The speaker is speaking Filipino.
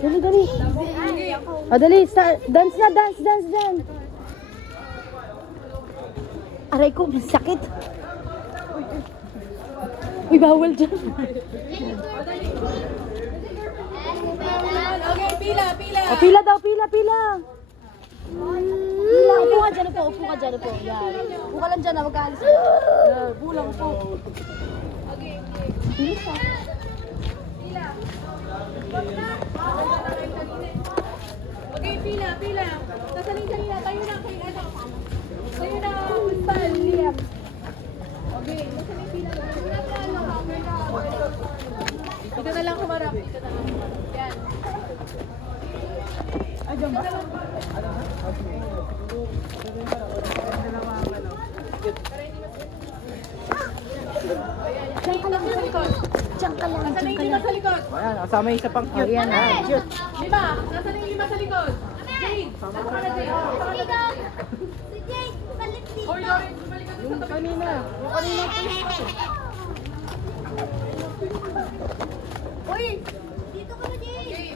Dali, dali. Dali. Dance na, dance. Aray ko, sakit. Uy, bawal dyan. Okay, pila. O, pila daw, pila. Pila, upo ka dyan, upo. Yan. Upo ka lang dyan, huwag ka alis. Bulang, upo. Bilis ah. Okay, pila. Kasaling kanina, tayo na kay ano. Tayo na, Pustal, Liam. Okay, kasaling pila. Dito na lang kumarap. Yan. Diyan ka lang. Sa likod. Diyan ka lang. Nasaan yung lima sa likod? Ayan, kasama yung isa pang O, cute. yan na. Cute. Lima. Nasaan yung lima sa likod? Jade. Nasaan ka na, Jade? Si Jade, balik dito. Hoy, Lauren, bumalik ka dun sa tabi. Uy, dito ka na, Jade.